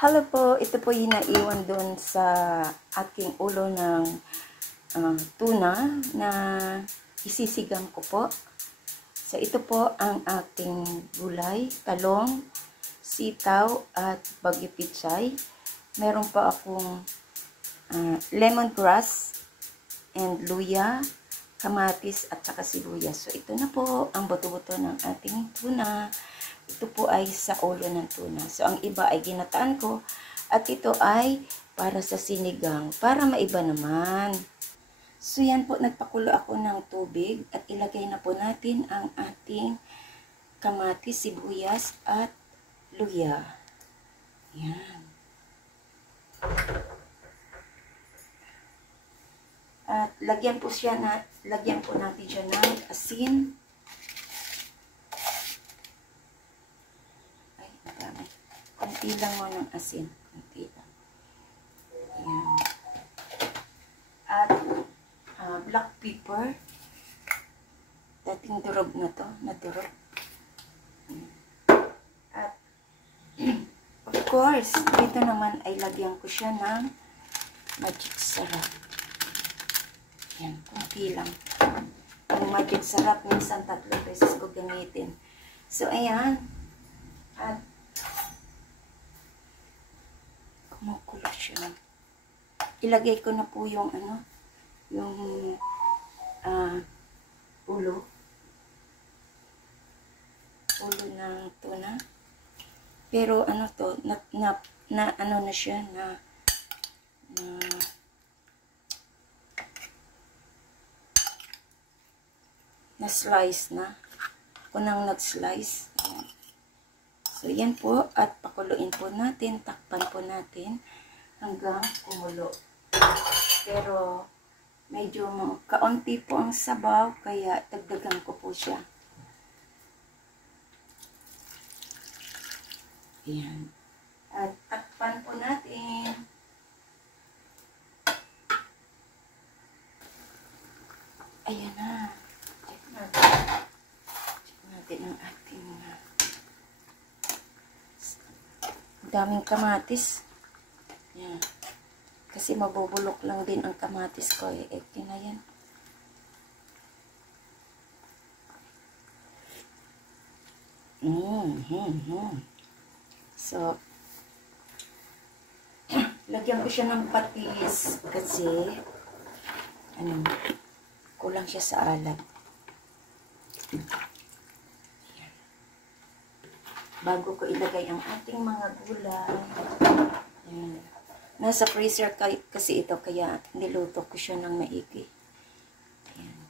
Hello po, ito po yung naiwan doon sa aking ulo ng tuna na isisigang ko po. So ito po ang aking gulay, talong, sitaw at bagyo pichay. Meron pa akong lemongrass and luya, kamatis at saka sibuyas. So ito na po ang buto-buto ng ating tuna. Ito po ay sa ulo ng tuna. So, ang iba ay ginataan ko. At ito ay para sa sinigang. Para maiba naman. So, yan po. Nagpakulo ako ng tubig. At ilagay na po natin ang ating kamatis, sibuyas, at luya. Yan. At lagyan po natin siya ng asin. Kunti lang mo ng asin. Kunti lang. Ayan. At black pepper. Dating durog na to. Nadurog. At of course, dito naman ay lagyan ko siya ng magic sarap. Ayan. Kunti lang. Ang magic sarap, minsan 3 beses ko gamitin. So, ayan. At kumukulo siya. Ilagay ko na po yung ulo ng tuna. Pero ano to, ano na siya na slice na. Ako nang nag-slice. So, yan po. At pakuluin po natin. Takpan po natin hanggang kumulo. Pero, medyo kaunti po ang sabaw. Kaya, dagdagan ko po siya. Ayan. At takpan po natin. Ayan na. Check natin. Check natin ang ating daming kamatis. Yan. Kasi mabubulok lang din ang kamatis ko. Ito na yan. So, lagyan ko siya ng patis kasi kulang siya sa alat. Bago ko ilagay ang ating mga gulay. Ayan. Nasa freezer kasi ito, kaya niluto ko siya ng maigi. Ayan.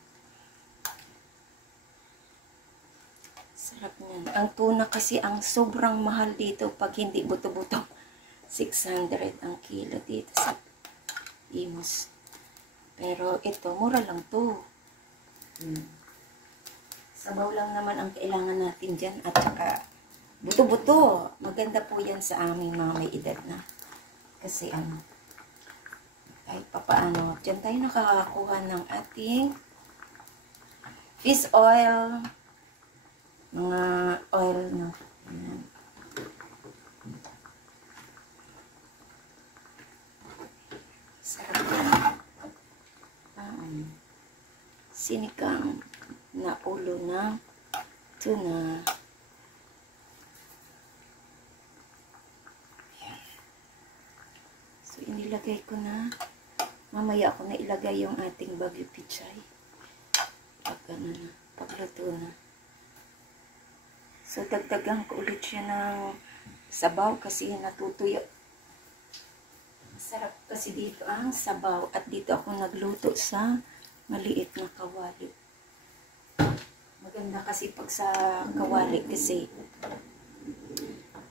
Sarap niyan. Ang tuna kasi ang sobrang mahal dito pag hindi buto-buto. 600 ang kilo dito sa Imus. Pero ito, mura lang to. Sabaw lang naman ang kailangan natin dyan at saka buto-buto. Maganda po yan sa aming mga may edad na. Kasi kahit papaano, dyan tayo nakakakuha ng ating fish oil. Mga oil na. Ayan. Sarap yan. Sinigang na ulo ng tuna. Inilagay ko na. Mamaya ako na ilagay yung ating bagyo pichay. Pagluto na. So, dagdagan ko ulit siya ng sabaw kasi natutuyo. Masarap kasi dito ang sabaw. At dito ako nagluto sa maliit na kawali. Maganda kasi pag sa kawali kasi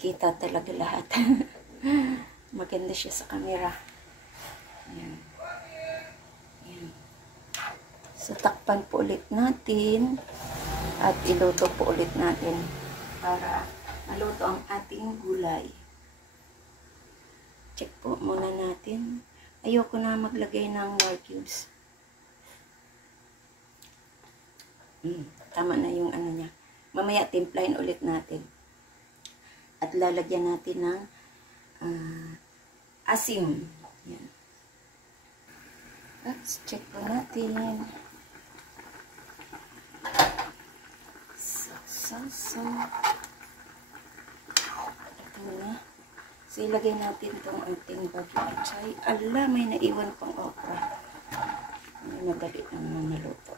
kita talaga lahat. Maganda siya sa camera. Ayan. Ayan. So, takpan po ulit natin. At iluto po ulit natin. Para maluto ang ating gulay. Check po muna natin. Ayoko na maglagay ng more cubes. Tama na yung niya. Mamaya timplahin ulit natin. At lalagyan natin ng asim. Yan. Let's check po natin. So, ito na. So, ilagay natin itong ating bagyo chay. Ala, may naiwan pang okra. Madali naman naluto.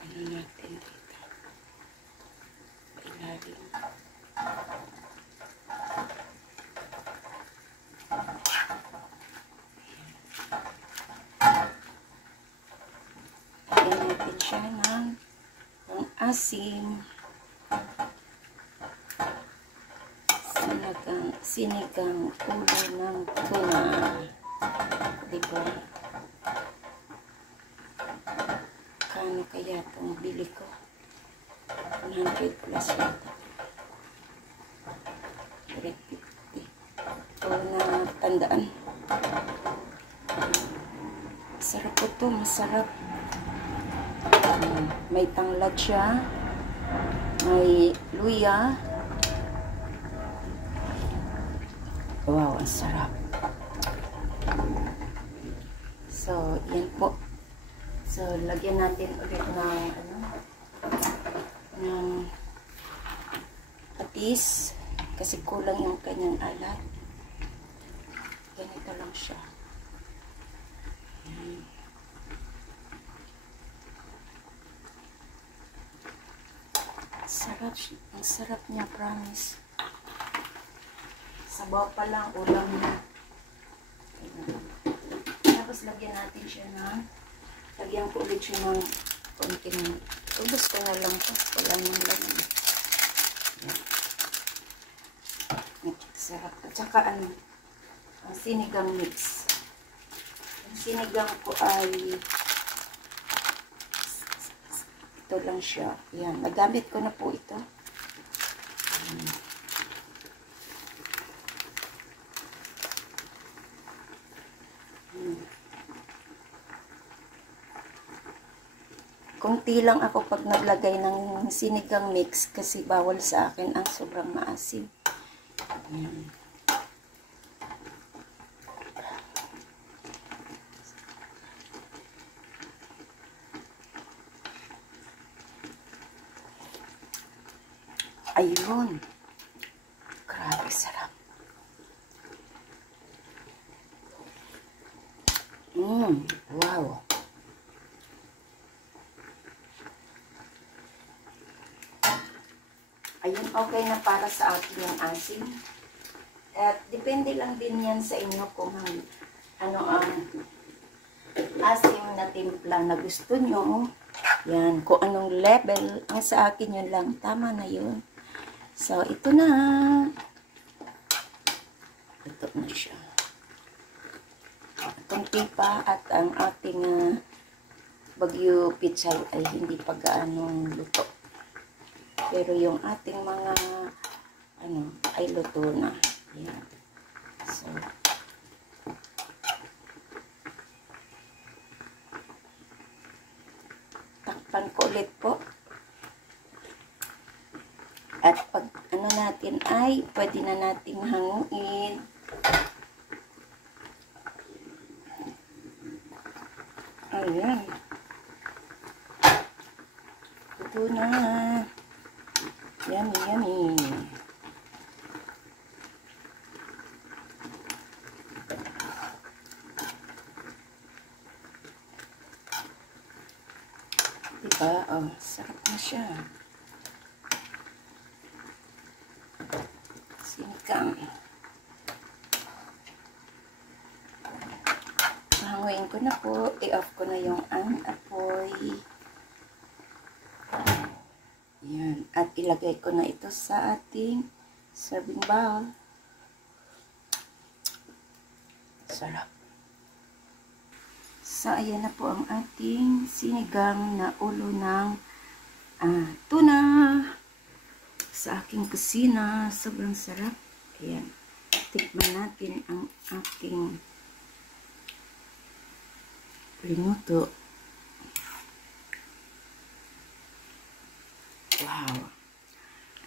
Ano natin dito? Ilalim. Lagyan natin siya ng asim. Sinigang ulo ng tuna. Diba? Kano kaya itong bili ko? 100 plus yata. 350. Ito na tandaan. Sarap po ito. Masarap. May tanglad siya. May luya. Wow, ang sarap. So, yan po. So, lagyan natin ulit ng patis kasi kulang yung kanyang alat. Ganito lang siya. Yan. Sarap. Ang sarap niya, promise. Sabaw pa lang, ulam na. Tapos lagyan natin siya lagyan ko ulit siya ng konting, ubos ko na lang po. Wala nang laman. Sarap. At saka ang sinigang mix. Ang sinigang ko ay ito lang siya. Yan. Nagamit ko na po ito. Kunti lang ako pag naglagay ng sinigang mix kasi bawal sa akin ang sobrang maasim. Ayan. Ayun. Grabe sarap. Wow. Ayun, okay na para sa akin yung asim. At depende lang din yan sa inyo kung ano ang asim na timpla na gusto nyo. Yan, kung anong level. Ang sa akin yun lang, tama na yun. So, ito na. Ito na siya. Itong pipa at ang ating bagyo pizza ay hindi pa gaanong luto. Pero yung ating mga ay luto na. Yan. So, takpan ko ulit po. At pag natin ay pwede na nating hanguin. Ayan. Ito na. Yummy, yummy. Diba? Oh, sarap na siya. Sinigang. Hanguin ko na po. I-off ko na yung apoy. Yan. At ilagay ko na ito sa ating serving bowl. Sarap. So, ayan na po ang ating sinigang na ulo ng tuna sa aking kusina. Sobrang sarap. Ayan. Tikman natin ang aking linuto.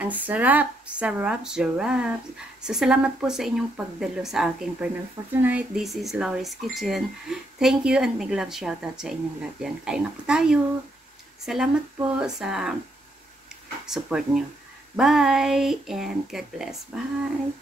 Ang sarap, sarap, sarap. So, salamat po sa inyong pagdalo sa aking panel for tonight. This is Laurie's Kitchen. Thank you and big love shoutout sa inyong lahat yan. Kain na po tayo. Salamat po sa support nyo. Bye and God bless. Bye.